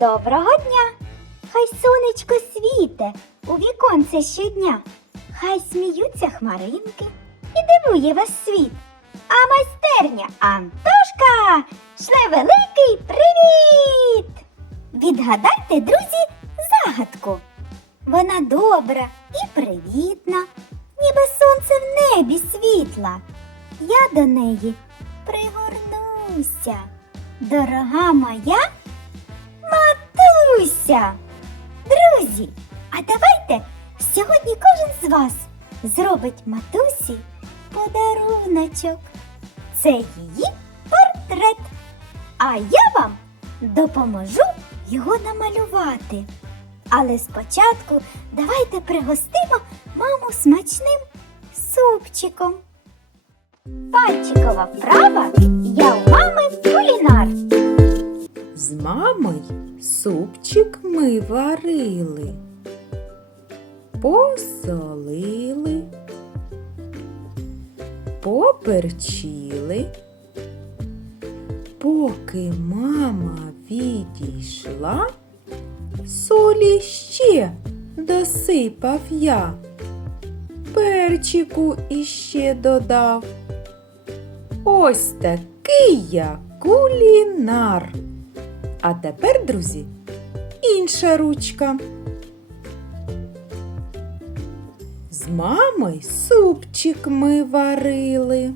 Доброго дня! Хай сонечко світе у віконце щодня, хай сміються хмаринки і дивує вас світ. А майстерня Антошка шле великий привіт! Відгадайте, друзі, загадку. Вона добра і привітна, ніби сонце в небі світла. Я до неї пригорнуся. Дорога моя матуся. Друзі, а давайте сьогодні кожен з вас зробить матусі подаруночок. Це її портрет. А я вам допоможу його намалювати. Але спочатку давайте пригостимо маму смачним супчиком. Пальчикова вправа, я у мами супчик ми варили, посолили, поперчили. Поки мама відійшла, солі ще досипав я, перчику іще додав. Ось такий я кулінар. А тепер, друзі, інша ручка. З мамою супчик ми варили,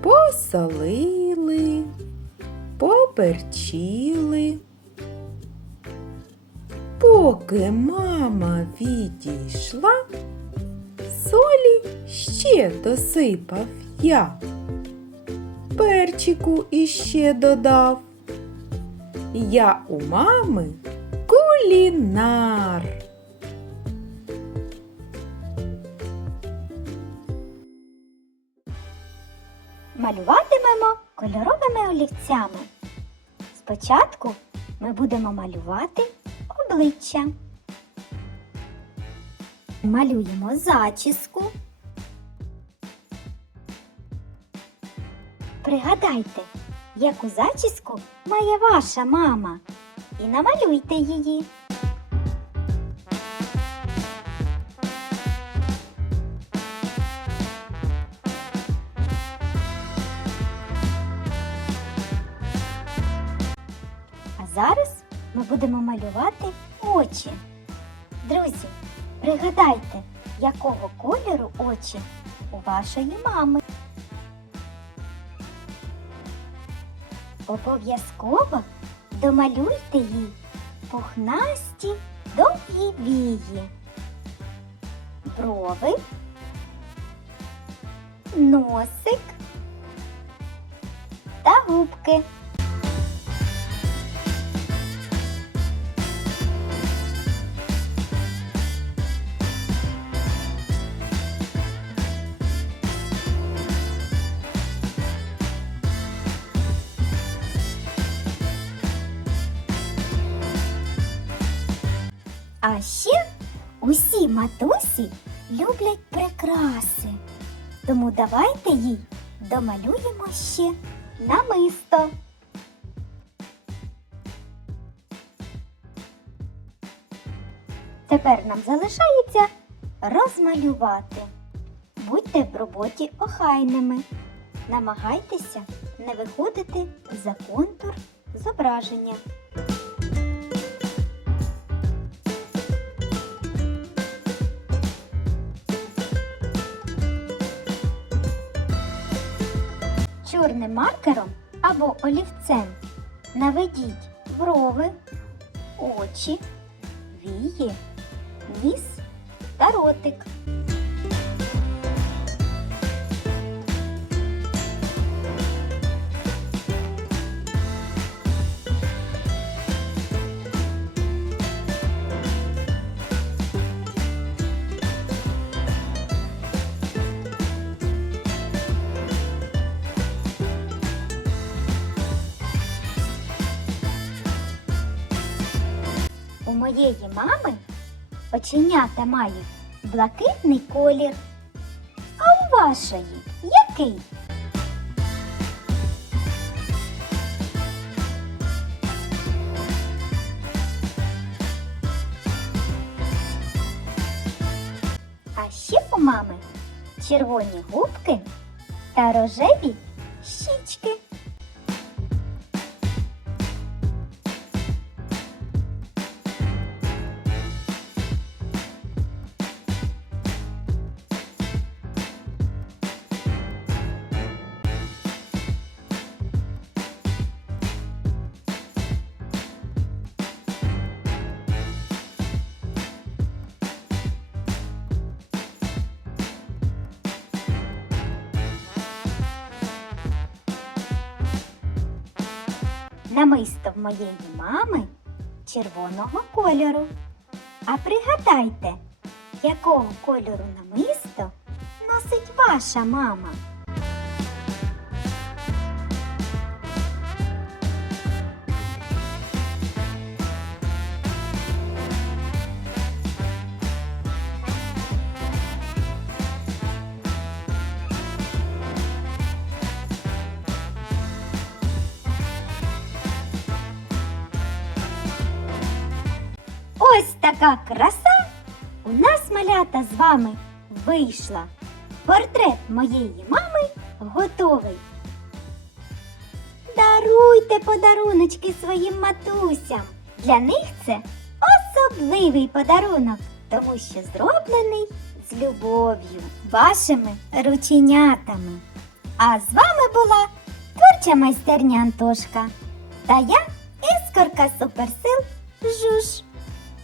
посолили, поперчили. Поки мама відійшла, солі ще досипав я. Перчику іще додав. Я у мами кулінар. Малюватимемо кольоровими олівцями. Спочатку ми будемо малювати обличчя. Малюємо зачіску. Пригадайте, яку зачіску має ваша мама, і намалюйте її. А зараз ми будемо малювати очі. Друзі, пригадайте, якого кольору очі у вашої мами. Обов'язково домалюйте їй пухнасті довгі вії, брови, носик та губки. А ще усі матусі люблять прикраси. Тому давайте їй домалюємо ще намисто. Тепер нам залишається розмалювати. Будьте в роботі охайними. Намагайтеся не виходити за контур зображення. Чорним маркером або олівцем наведіть брови, очі, вії, ніс та ротик. моєї мами оченята мають блакитний колір. А у вашої який? А ще у мами червоні губки та рожеві щічки. Намисто в моєї мами червоного кольору. А пригадайте, якого кольору намисто носить ваша мама? Ось така краса у нас малята з вами вийшла. Портрет моєї мами готовий. Даруйте подаруночки своїм матусям. Для них це особливий подарунок, тому що зроблений з любов'ю, вашими рученятами. А з вами була творча майстерня Антошка та я, ескорка суперсил Жуж.